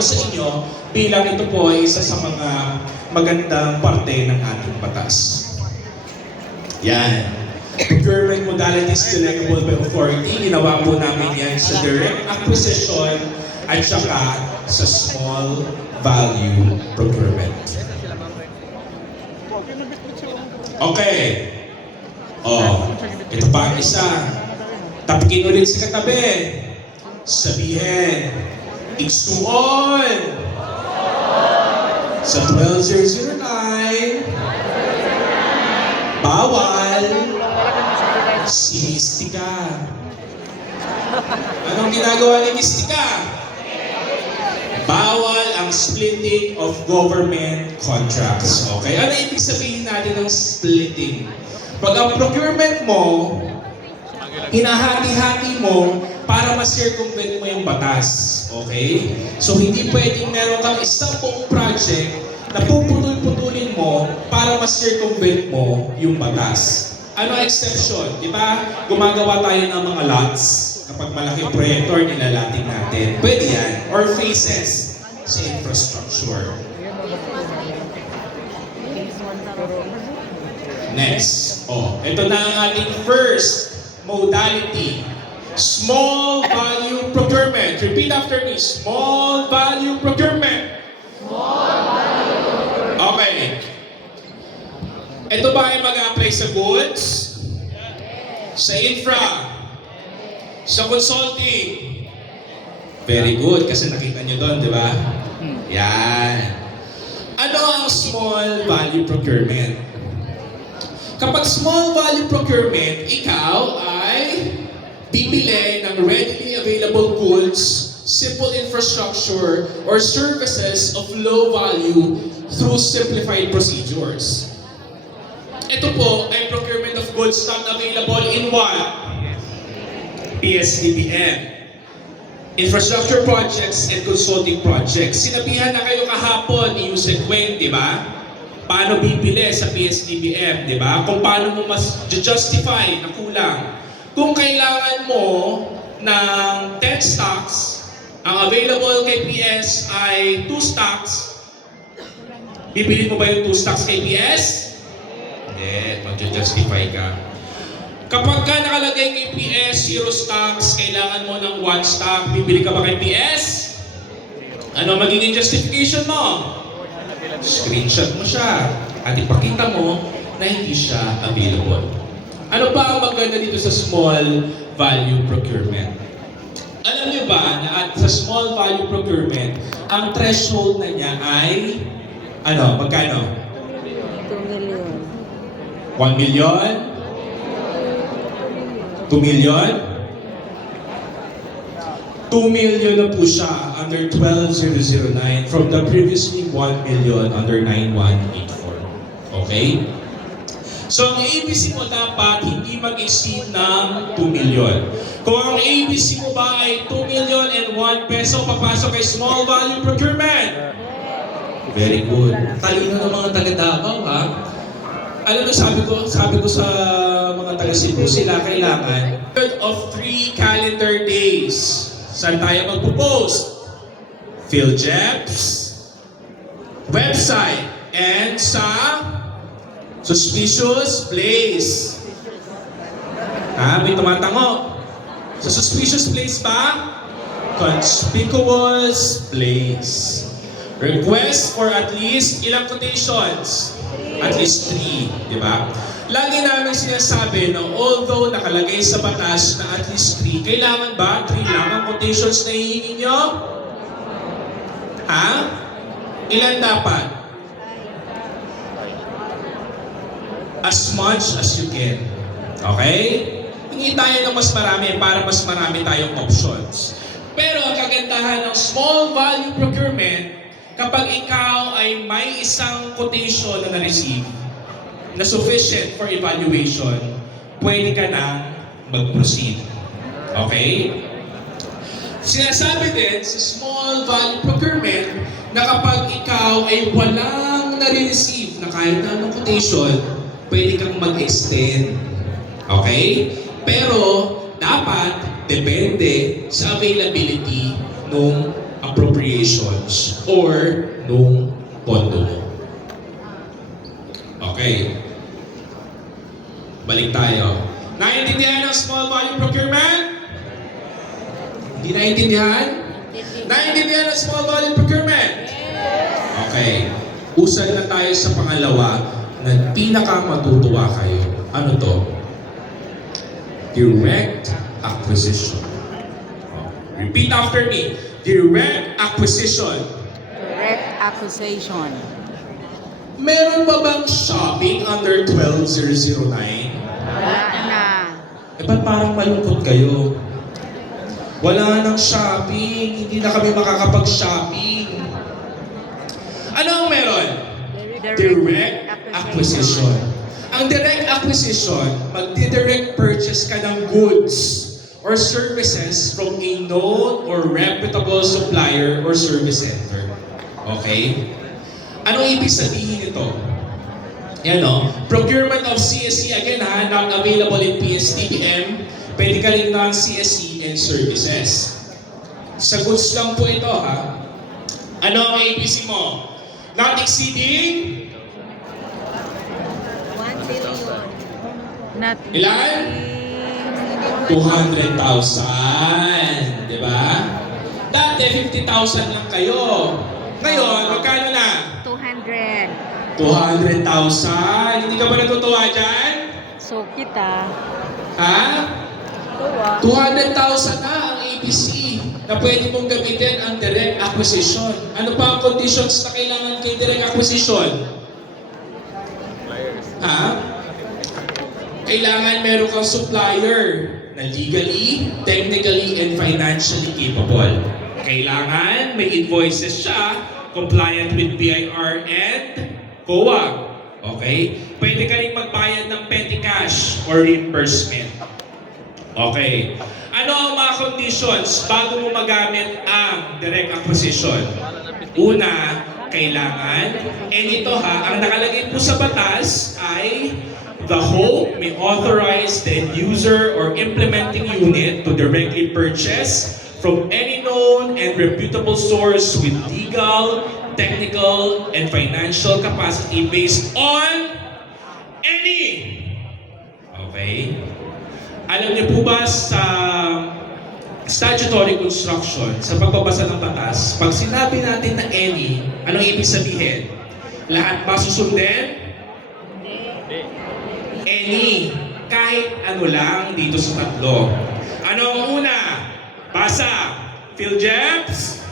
ko sa inyo bilang ito po ay isa sa mga magandang parte ng ating batas. Yan. Procurement modalities delegable by authority, ginawa po namin yan sa direct acquisition at saka sa small value procurement. Okay. Ito pa ang isa. Tapikin ulit sa katabi. Sabihin, igsuon sa 12009, bawal si Mistika. Anong ginagawa ni Mistika? Bawal ang splitting of government contracts. Okay? Ano ibig sabihin natin ng splitting? Pag ang procurement mo, hinahati-hati mo para ma-circumvent mo yung batas. Okay? So, hindi pwedeng meron kang isang buong project na puputol-putulin mo para ma-circumvent mo yung batas. Ano ang exception? Di ba? Gumagawa tayo ng mga lots. Kapag malaking proyekto, nilalating natin. Pwede yan. Or phases sa infrastructure. Next. Ito na ang ating first modality. Small value procurement. Repeat after me. Small value procurement. Okay. Ito ba ay mag-apply sa goods? Sa infra? Sa consulting? Very good, kasi nakita nyo doon, di ba? Yan. Ano ang small value procurement? Kapag small value procurement, ikaw ay bibili ng readily available goods, simple infrastructure, or services of low value through simplified procedures. Ito po ay procurement of goods not available in what? PSDBM. Infrastructure projects and consulting projects. Sinabihan na kayo kahapon ni Yusek Wen, di ba? Paano bibili sa PSDBM, di ba? Kung paano mo mas justify na kulang. Kung kailangan mo ng 10 stocks, ang available kay PS ay 2 stocks, bibili mo ba yung 2 stocks kay PS? Hindi, mag-justify ka. Kapag ka nakalagay kay PS 0 stocks, kailangan mo ng 1 stock, bibili ka ba kay PS? Ano magiging justification mo? Screenshot mo siya at ipakita mo na hindi siya available. Ano ba ang maganda dito sa small value procurement? Alam niyo ba na at sa small value procurement, ang threshold na niya ay magkano? 1 million? 2 million? 2 million na po siya under 12009 from the previously 1 million under 9184. Okay? So ang ABC mo dapat hindi mag-exceed ng 2 million. Kung ang ABC mo ba ay 2 million and 1 peso, papasok kay small value procurement. Very good. Talino ng mga taga-Davao, ha? Alam mo, sabi ko sa mga taga-Cebu, sila kailangan of 3 calendar days. Saan tayo magpo-post? PhilJeps, website, and sa suspicious place. May tumatango. Sa suspicious place ba? Conspicuous place. Request for at least ilang quotations? At least 3, di ba? Lagi namin sinasabi na although nakalagay sa batas na at least 3, kailangan ba 3 lang ang quotations na hihingi nyo? Ha? Ilan dapat? As much as you can. Okay? Hingi tayo ng mas marami para mas marami tayong options. Pero ang kagandahan ng small value procurement, kapag ikaw ay may isang quotation na na-receive na sufficient for evaluation, pwede ka na mag-proceed. Okay? Sinasabi din sa small value procurement na kapag ikaw ay walang nare-receive na kahit na anong quotation, pwede kang mag-extend. Okay? Pero dapat depende sa availability nung appropriations or nung pondo mo. Okay. Balik tayo. Naiintindihan ang small volume procurement? Hindi naiintindihan? Naiintindihan ang small volume procurement? Okay. Usad na tayo sa pangalawa na pinakamatutuwa kayo. Ano to? Direct acquisition. Repeat after me. Direct acquisition. Direct accusation. Meron ba bang shopping under 12009? Wala na. Eh ba't parang malungkot kayo? Wala nang shopping. Hindi na kami makakapag-shopping. Ano ang meron? Direct acquisition. Ang direct acquisition, magdi-direct purchase ka ng goods or services from a known or reputable supplier or service center. Okay? Anong ibig sabihin nito? Yan o. Procurement of CSE, again ha, not available in PSDBM. Pwede ka rin non-CSE and services. Sa goods lang po ito ha. Ano ang ABC mo? Not exceeding? 1 billion. Not Ilan? 200,000. Diba? Dati 50,000 lang kayo. Ngayon, magkano na? 200. 200,000. Hindi ka ba natutuwa dyan? So kita. Ha? Tuwa. 200,000 na ang ABC na pwede mong gamitin ang direct acquisition. Ano pa ang conditions na kailangan kay direct acquisition? Ha? Kailangan meron kang supplier na legally, technically, and financially capable. Kailangan may invoices siya, compliant with BIR and COA. Okay? Pwede ka rin magbayad ng petty cash or reimbursement. Okay. Ano ang mga conditions bago mo magamit ang direct acquisition? Una, kailangan, ito ha, ang nakalagay po sa batas ay the hope may authorize the end user or implementing unit to directly purchase from any known and reputable source with legal, technical, and financial capacity based on any. Okay? Alam niyo po ba sa statutory construction, sa pagbabasa ng batas, pag sinabi natin na any, anong ibig sabihin? Lahat ba susundin? Any. Kahit ano lang dito sa tatlo. Ano ang una? Basa. PhilJeps.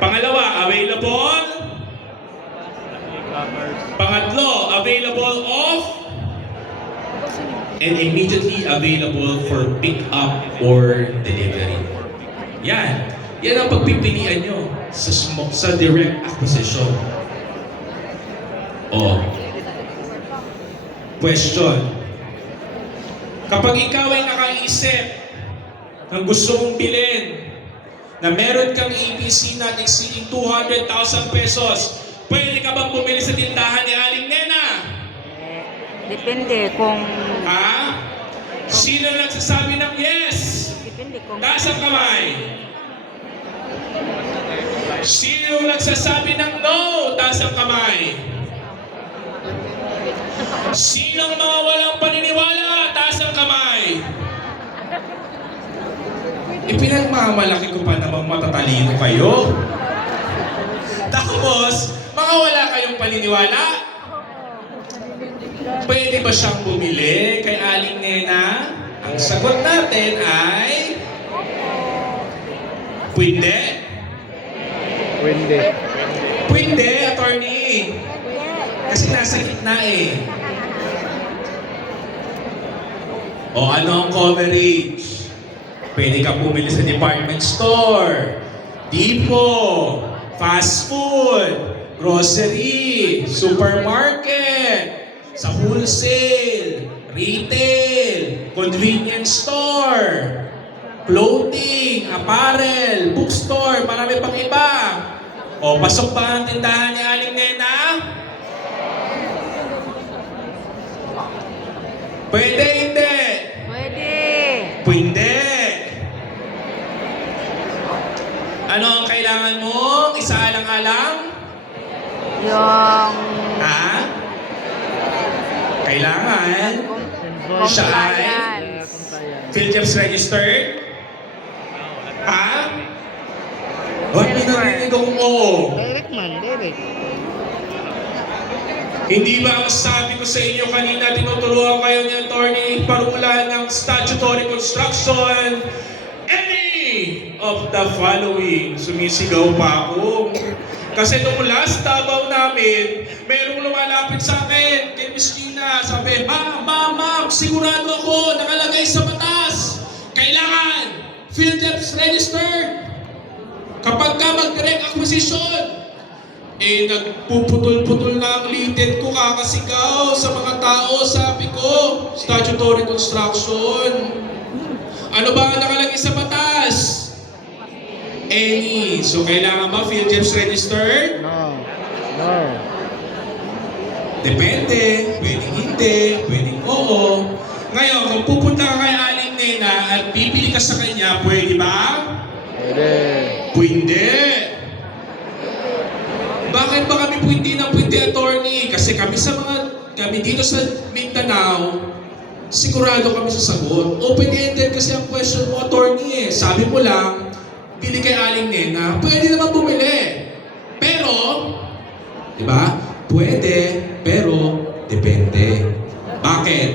Pangalawa, available. Pangatlo, available of and immediately available for pick-up or delivery. Yan. Yan ang pagpipilian nyo sa direct acquisition. Oh. Question. Kapag ikaw ay nakaisip ng gusto mong bilhin na meron kang ABC not exceeding 200,000 pesos, pwede ka bang bumili sa tindahan ni Aling Nena? Depende kung... Ha? Sino nagsasabi ng yes? Depende kung... Taas ang kamay. Sino nagsasabi ng no? Taas ang kamay. Sinong mga walang paniniwala? Taas ang kamay. Ipinagmamalaki ko pa namang matatalino kayo. Tapos, mga wala kayong paniniwala? Pwede ba siyang bumili kay Aling Nena? Ang sagot natin ay... Pwede. Pwede. Pwede, attorney. Kasi nasa gitna eh. O ano ang coverage? Pwede ka bumili sa department store, depot, fast food, grocery, supermarket, sa wholesale, retail, convenience store, clothing, apparel, bookstore, marami pang iba. O, pasok ba ang tindahan ni Aling Nena? Pwede, hindi. Pwede. Pwede. Ano kailangan mo isaalang-alang? Yung Ha? Kailangan siya ay compliance. PhilJobs registered? Ha? Ba't pinarinig akong oo? Direct man, direct. Hindi ba ang sabi ko sa inyo kanina, tinuturuan kayo ni Attorney Parula ng statutory construction? Any of the following. Sumisigaw pa ako. Kasi nung last tabaw namin, merong lumalapit sa akin, kay Miss Gina, sabi, Ma'am, sigurado ako, nakalagay sa batas. Kailangan, PhilJobs registered. Kapag ka mag-direct acquisition, nagpuputol-putol na ang lited ko, kakasigaw sa mga tao, sabi ko, statutory construction. Ano ba ang nakalagay sa batas? Any. So, kailangan ba PhilJobs registered? No. No. Depende. Pwedeng hindi. Pwedeng oo. Ngayon, kung pupunta ka kay Aling Nena at bibili ka sa kanya, pwede ba? Pwede. Pwede. Bakit ba kami pwede ng pwede, attorney? Kasi kami dito sa Mindanao, sigurado kami sa sagot. Open-ended kasi ang question mo, attorney eh. Sabi mo lang, bili kay Aling Nena, pwede naman bumili. Pero, di ba? Pwede, pero depende. Bakit?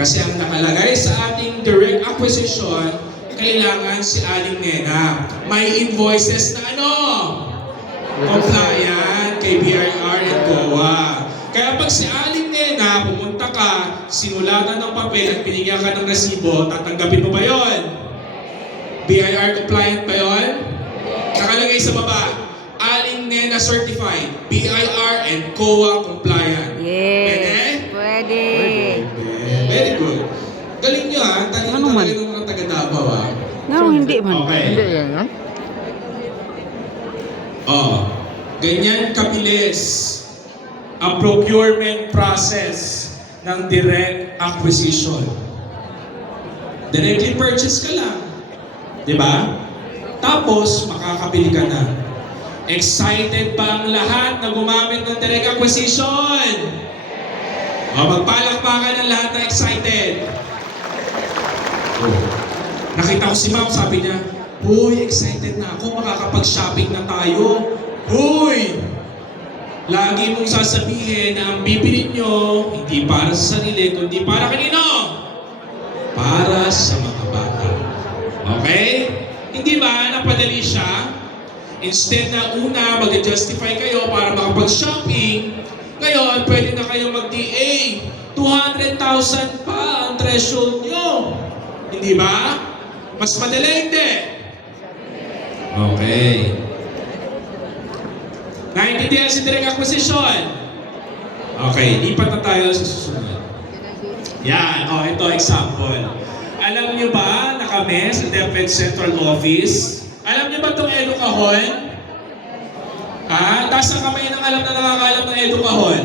Kasi ang nakalagay sa ating direct acquisition, kailangan si Aling Nena. May invoices na ano? Compliant kay BIR and COA. Kaya pag si Aling Nena, pumunta ka, sinulatan ng papel at binigyan ka ng resibo, tatanggapin mo ba yon? BIR compliant ba yon? Nakalagay sa baba, Aling Nena certified, BIR and COA compliant. Yes. Pwede. Very good. Galing nyo ha, talino Ano man? talaga ng mga taga-Davao ha. No, hindi man. Okay. Hindi yan, ha? Oh, ganyan kabilis ang procurement process ng direct acquisition. Directly purchase ka lang. Di ba? Tapos, makakabili ka na. Excited ba ang lahat na gumamit ng direct acquisition? O, magpalakpakan ng lahat na excited. Oh. Nakita ko si ma'am, sabi niya, Uy, excited na ako, makakapag-shopping na tayo. Uy! Lagi mong sasabihin na ang bibili nyo, hindi para sa sarili, kundi para kanino? Para sa mga bata. Okay? Hindi ba napadali siya? Instead na una, mag-justify kayo para makapag-shopping, ngayon, pwede na kayo mag-DA. 200,000 pa ang threshold nyo. Hindi ba? Mas madali hindi. Okay. Naintindihan si direct acquisition? Okay, lipat na tayo sa susunod. Yan, ito example. Alam niyo ba na kami sa DepEd Central Office, alam niyo ba itong Edu Kahon? Ha? Taas ang kamay ng alam na nakakalam ng Edu Kahon.